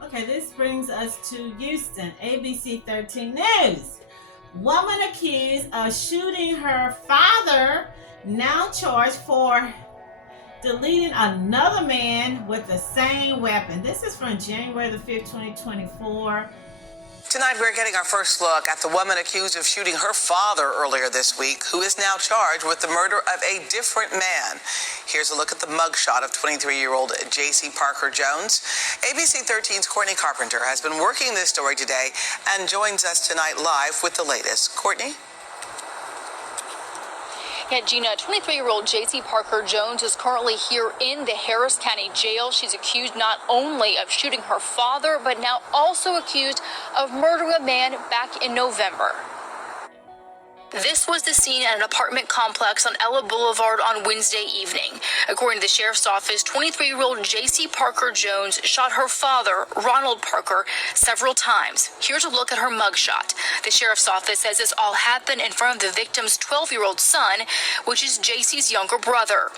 Okay, this brings us to Houston. ABC 13 News. Woman accused of shooting her father now charged for deleting another man with the same weapon. This is from January the 5th, 2024. Tonight, we're getting our first look at the woman accused of shooting her father earlier this week, who is now charged with the murder of a different man. Here's a look at the mugshot of 23-year-old Jaysie Parker Jones. ABC 13's Courtney Carpenter has been working this story today and joins us tonight live with the latest. Courtney? Yeah, Gina, 23-year-old Jaysie Parker Jones is currently here in the Harris County Jail. She's accused not only of shooting her father, but now also accused of murdering a man back in November. This was the scene at an apartment complex on Ella Boulevard on Wednesday evening. According to the sheriff's office, 23-year-old Jaysie Parker Jones shot her father, Ronald Parker, several times. Here's a look at her mugshot. The sheriff's office says this all happened in front of the victim's 12-year-old son, which is Jaysie's younger brother.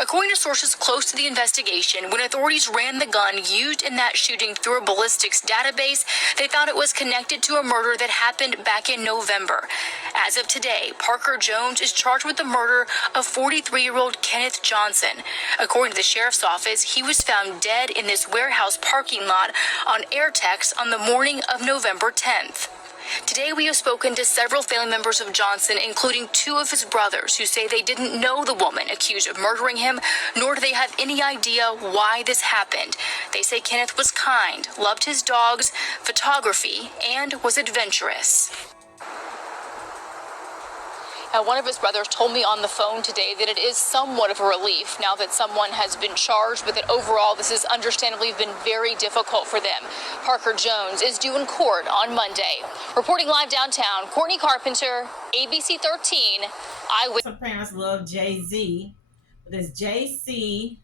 According to sources close to the investigation, when authorities ran the gun used in that shooting through a ballistics database, they found it was connected to a murder that happened back in November. As of today, Parker Jones is charged with the murder of 43-year-old Kenneth Johnson. According to the sheriff's office, he was found dead in this warehouse parking lot on Airtex on the morning of November 10th. Today, we have spoken to several family members of Johnson, including two of his brothers, who say they didn't know the woman accused of murdering him, nor do they have any idea why this happened. They say Kenneth was kind, loved his dogs, photography, and was adventurous. One of his brothers told me on the phone today that it is somewhat of a relief now that someone has been charged, but that overall this has understandably been very difficult for them. Parker Jones is due in court on Monday. Reporting live downtown, Courtney Carpenter, ABC 13. Some parents love Jay-Z, but it's Jaycie,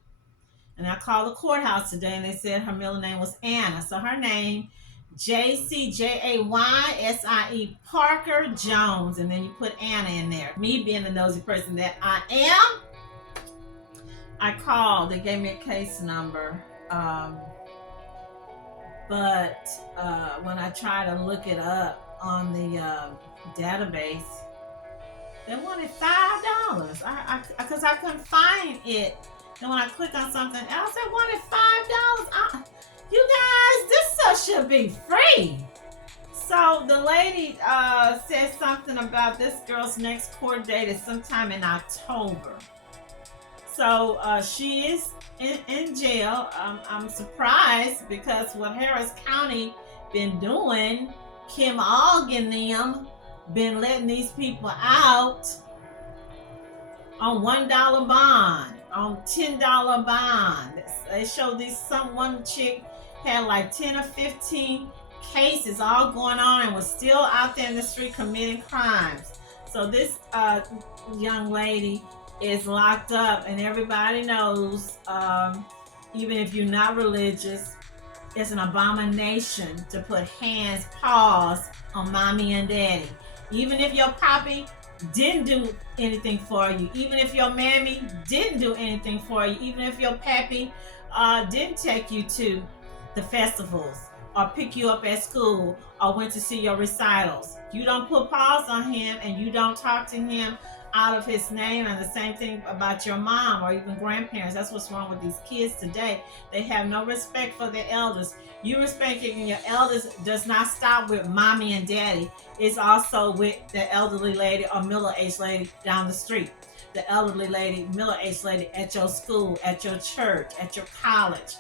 and I called the courthouse today and they said her middle name was Anna. So her name, Jaysie, Jaysie Parker Jones, and then you put Anna in there. Me being the nosy person that I am, I called. They gave me a case number, but when I tried to look it up on the database, they wanted $5. Because I couldn't find it. And when I clicked on something else, they wanted $5. You guys, this stuff should be free. So the lady said something about this girl's next court date is sometime in October. So she is in jail. I'm surprised because what Harris County been doing, Kim Ogg and them been letting these people out on $1 bond, on $10 bond. They showed one chick had like 10 or 15 cases all going on and was still out there in the street committing crimes. So this young lady is locked up, and everybody knows, even if you're not religious, it's an abomination to put hands, paws on mommy and daddy. Even if your papi didn't do anything for you, even if your mammy didn't do anything for you, even if your pappy didn't take you to the festivals or pick you up at school or went to see your recitals. You don't put paws on him and you don't talk to him out of his name. And the same thing about your mom or even grandparents. That's what's wrong with these kids today. They have no respect for their elders. You respecting your elders does not stop with mommy and daddy. It's also with the elderly lady or middle-aged lady down the street. The elderly lady, middle-aged lady at your school, at your church, at your college,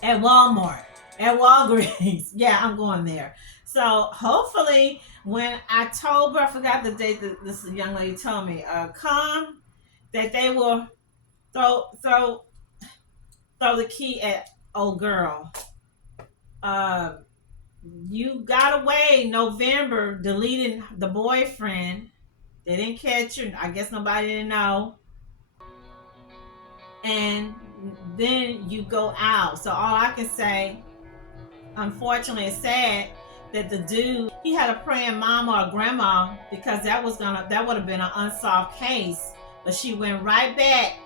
at Walmart, at Walgreens. Yeah, I'm going there. So hopefully when October, I forgot the date that this young lady told me, come, that they will throw the key at old girl. You got away November deleting the boyfriend. They didn't catch you. I guess nobody didn't know. And then you go out. So all I can say, unfortunately, it's sad that the dude, he had a praying mama or grandma, because that would have been an unsolved case. But she went right back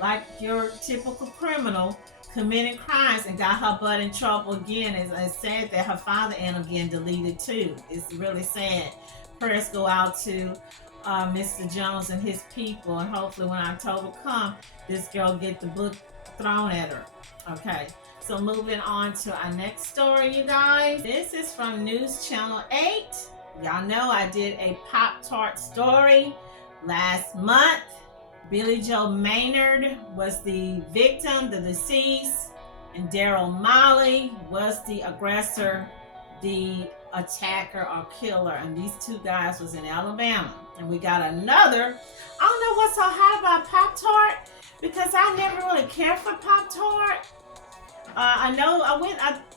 like your typical criminal, committing crimes and got her butt in trouble again. It's sad that her father ended up getting deleted too. It's really sad. Prayers go out to Mr. Jones and his people, and hopefully when October comes, this girl get the book thrown at her. Okay, so moving on to our next story, you guys. This is from News Channel 8. Y'all know I did a Pop Tart story last month. Billy Joe Maynard was the victim, the deceased, and Daryl Molly was the aggressor, the attacker or killer. And these two guys was in Alabama. And we got another. I don't know what's so hot about Pop Tart, because I never really cared for Pop Tart. I know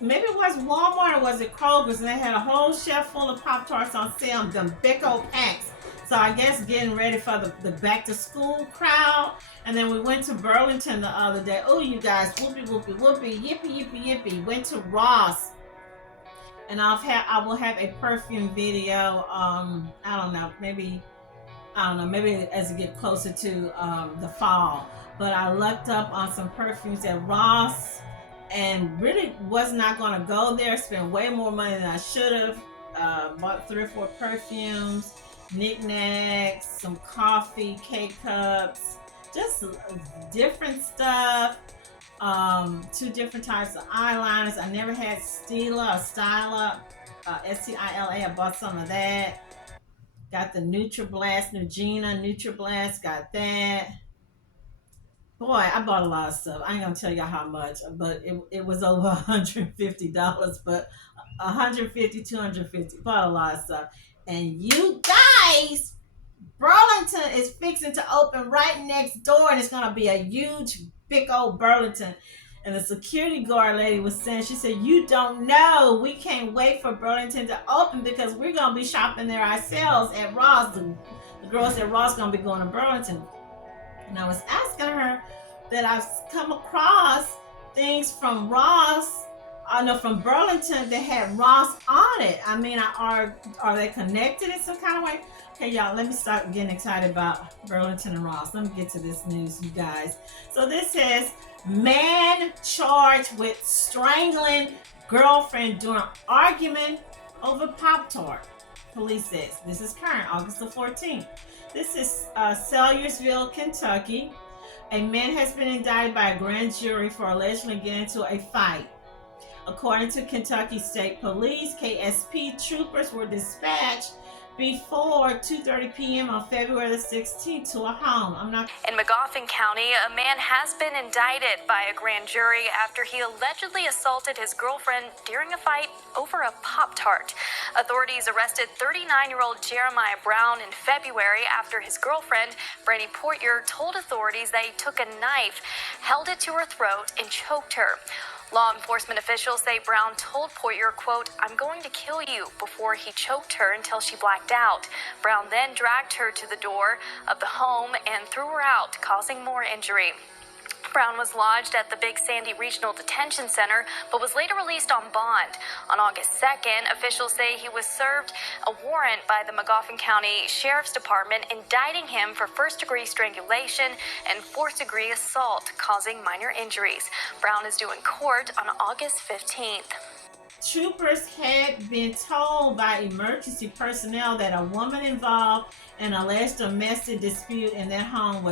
maybe it was Walmart or was it Kroger's, and they had a whole shelf full of Pop Tarts on sale, them big old packs. So I guess getting ready for the back to school crowd. And then we went to Burlington the other day. Oh, you guys, whoopee, whoopee, whoopee, yippee, yippee, yippee. Went to Ross. And I will have a perfume video. I don't know, maybe as it get closer to the fall. But I looked up on some perfumes at Ross and really was not going to go there. Spent way more money than I should have. Bought 3 or 4 perfumes, knickknacks, some coffee, K-cups, just different stuff. 2 different types of eyeliners. I never had Stila or Styla, S-T-I-L-A. I bought some of that. Got the Nutriblast, Nugena Nutriblast, got that. Boy, I bought a lot of stuff. I ain't gonna tell y'all how much, but it was over $150, but $150, $250. Bought a lot of stuff. And you guys, Burlington is fixing to open right next door, and it's gonna be a huge, big old Burlington. And the security guard lady was saying, she said, "You don't know. We can't wait for Burlington to open because we're gonna be shopping there ourselves at Ross. The girls at Ross gonna be going to Burlington." And I was asking her that I've come across things from Ross, from Burlington that had Ross on it. I mean, are they connected in some kind of way? Okay, y'all, let me start getting excited about Burlington and Ross. Let me get to this news, you guys. So this says, man charged with strangling girlfriend during argument over Pop Tart. Police says. This is current, August the 14th. This is Selyersville, Kentucky. A man has been indicted by a grand jury for allegedly getting into a fight. According to Kentucky State Police, KSP troopers were dispatched before 2:30 p.m. on February the 16th to a home. In Magoffin County, a man has been indicted by a grand jury after he allegedly assaulted his girlfriend during a fight over a Pop Tart. Authorities arrested 39-year-old Jeremiah Brown in February after his girlfriend, Brandi Portier, told authorities that he took a knife, held it to her throat, and choked her. Law enforcement officials say Brown told Portier, quote, "I'm going to kill you," before he choked her until she blacked out. Brown then dragged her to the door of the home and threw her out, causing more injury. Brown was lodged at the Big Sandy Regional Detention Center, but was later released on bond. On August 2nd, officials say he was served a warrant by the Magoffin County Sheriff's Department indicting him for first-degree strangulation and fourth-degree assault, causing minor injuries. Brown is due in court on August 15th. Troopers had been told by emergency personnel that a woman involved in an alleged domestic dispute in their home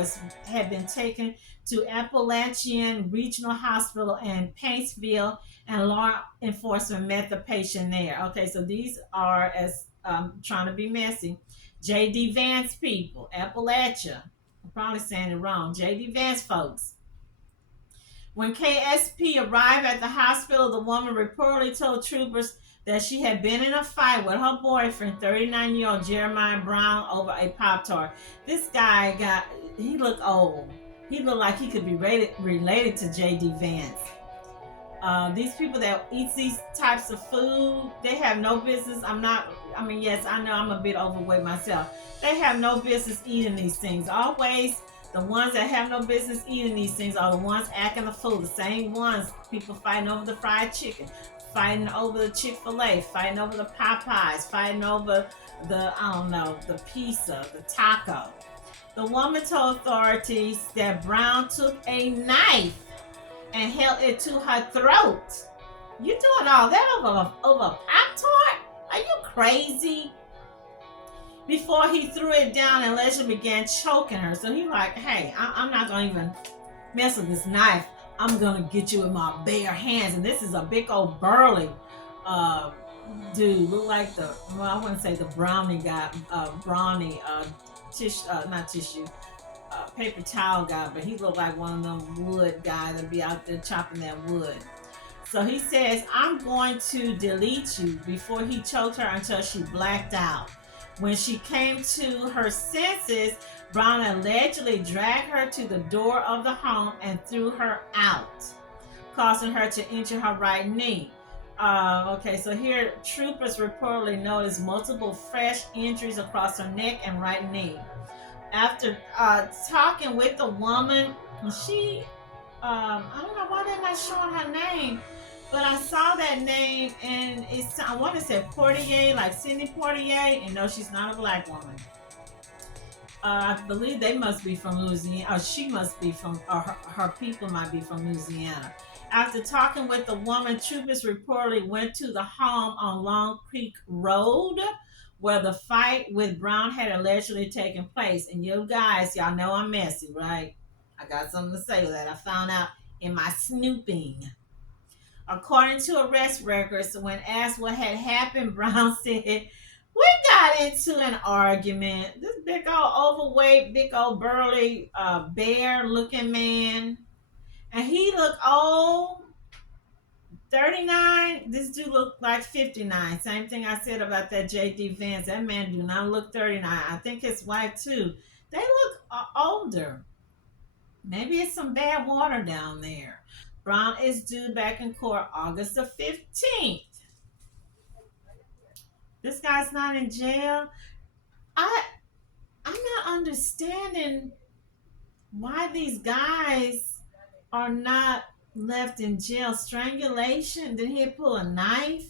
had been taken to Appalachian Regional Hospital in Paintsville, and law enforcement met the patient there. Okay, so these are, as trying to be messy, J.D. Vance people, Appalachia. I'm probably saying it wrong. J.D. Vance folks. When KSP arrived at the hospital, the woman reportedly told troopers that she had been in a fight with her boyfriend, 39-year-old Jeremiah Brown, over a Pop Tart. This guy he looked old. He looked like he could be related to J.D. Vance. These people that eat these types of food, they have no business. Yes, I know I'm a bit overweight myself. They have no business eating these things. Always the ones that have no business eating these things are the ones acting the fool. The same ones, people fighting over the fried chicken, fighting over the Chick-fil-A, fighting over the Popeyes, fighting over the pizza, the taco. The woman told authorities that Brown took a knife and held it to her throat. You doing all that over a Pop Tart? Are you crazy? Before he threw it down and Leslie began choking her. So he's like, hey, I'm not going to even mess with this knife. I'm going to get you with my bare hands. And this is a big old burly dude. Look like I wouldn't say the brownie guy, not tissue, paper towel guy, but he looked like one of them wood guys that be out there chopping that wood. So he says, I'm going to delete you before he choked her until she blacked out. When she came to her senses, Brown allegedly dragged her to the door of the home and threw her out, causing her to injure her right knee. Okay, so here troopers reportedly noticed multiple fresh injuries across her neck and right knee. After talking with the woman, she, I don't know why they're not showing her name, but I saw that name and I want to say Portier, like Sidney Portier, and no, she's not a black woman. I believe they must be from Louisiana, or she must be from, or her people might be from Louisiana. After talking with the woman, troopers reportedly went to the home on Long Creek Road, where the fight with Brown had allegedly taken place. And you guys, y'all know I'm messy, right? I got something to say with that. I found out in my snooping. According to arrest records, when asked what had happened, Brown said, we got into an argument. This big old overweight, big old burly, bear-looking man. And he looked old, 39. This dude looked like 59. Same thing I said about that J.D. Vance. That man do not look 39. I think his wife, too. They look older. Maybe it's some bad water down there. Brown is due back in court August the 15th. This guy's not in jail. I'm not understanding why these guys are not left in jail. Strangulation? Did he pull a knife?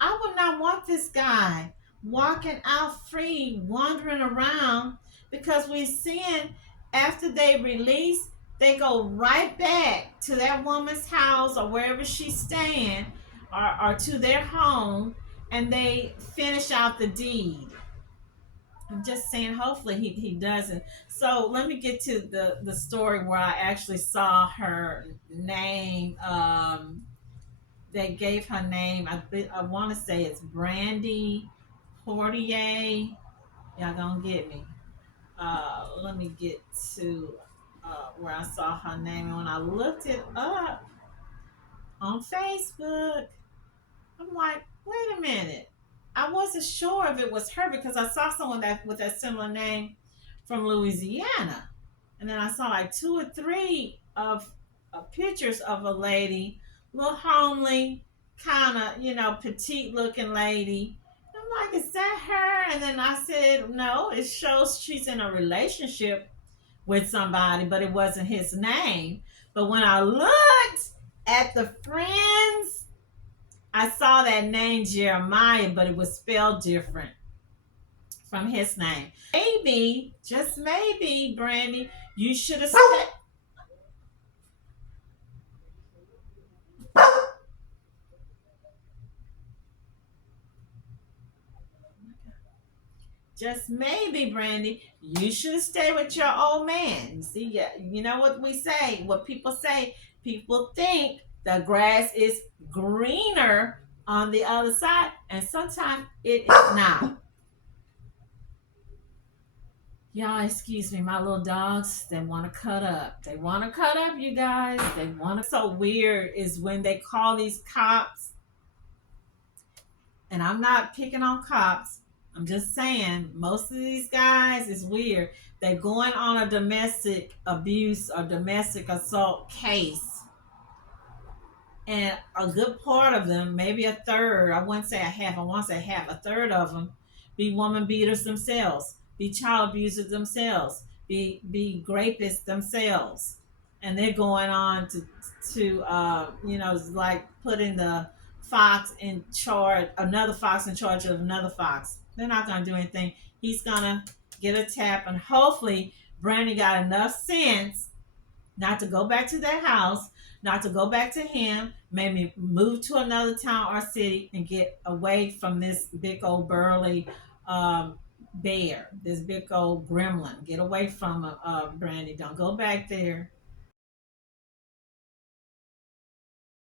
I would not want this guy walking out free, wandering around, because we're seeing after they release, they go right back to that woman's house or wherever she's staying, or to their home, and they finish out the deed. I'm just saying, hopefully he doesn't. So let me get to the story where I actually saw her name. They gave her name. I want to say it's Brandi Portier. Y'all gonna get me. Let me get to where I saw her name. And when I looked it up on Facebook, I'm like, wait a minute. I wasn't sure if it was her because I saw someone with that similar name from Louisiana. And then I saw like 2 or 3 of pictures of a lady, little homely, kind of, petite looking lady. I'm like, is that her? And then I said, no, it shows she's in a relationship with somebody, but it wasn't his name. But when I looked at the friends, I saw that name Jeremiah, but it was spelled different from his name. Maybe, just maybe, Brandi, you should have said. Just maybe, Brandi, you should stay with your old man. See, you know what we say, what people say. People think the grass is greener on the other side, and sometimes it is not. Y'all, excuse me, my little dogs, they want to cut up. They want to cut up, you guys. They want to. So weird is when they call these cops, and I'm not picking on cops. I'm just saying, most of these guys is weird. They're going on a domestic abuse or domestic assault case. And a good part of them, maybe a third, I wouldn't say a half, I want to say half, a third of them, be woman beaters themselves, be child abusers themselves, be rapists themselves. And they're going on to like putting the fox in charge, another fox in charge of another fox. They're not going to do anything. He's going to get a tap, and hopefully Brandi got enough sense not to go back to that house, not to go back to him, maybe move to another town or city and get away from this big old burly bear, this big old gremlin. Get away from him, Brandi. Don't go back there.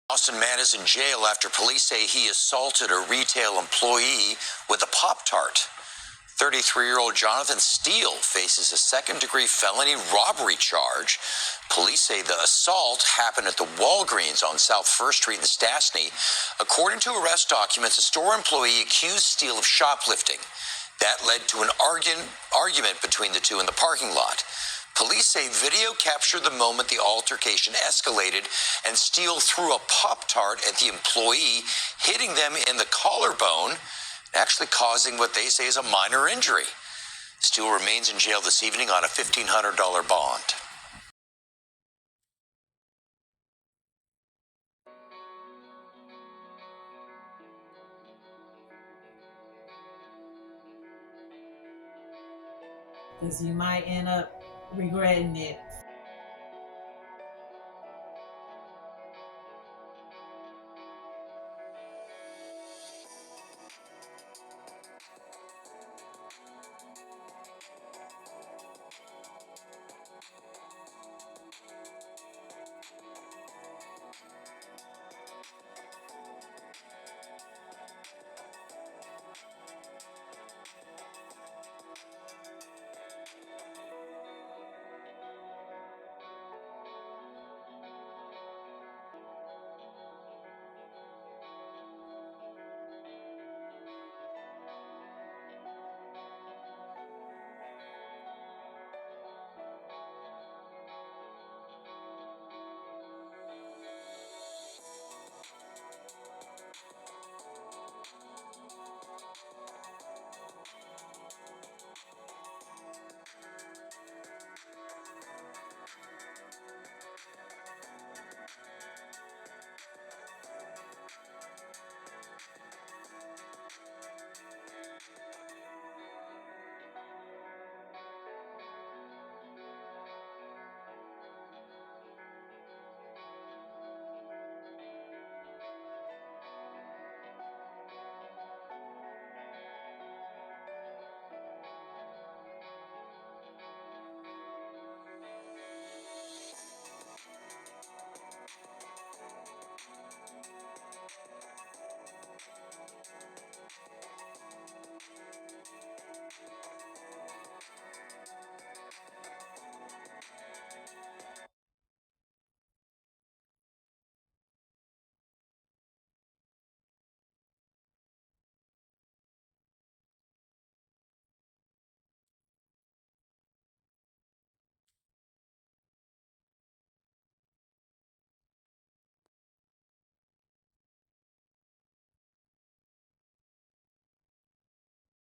Austin man is in jail after police say he assaulted a retail employee with a Pop Tart. 33-year-old Jonathan Steele faces a second-degree felony robbery charge. Police say the assault happened at the Walgreens on South 1st Street in Stastny. According to arrest documents, a store employee accused Steele of shoplifting. That led to an argument between the two in the parking lot. Police say video captured the moment the altercation escalated and Steele threw a Pop-Tart at the employee, hitting them in the collarbone, actually causing what they say is a minor injury. Steele remains in jail this evening on a $1,500 bond. Because you might end up regretting it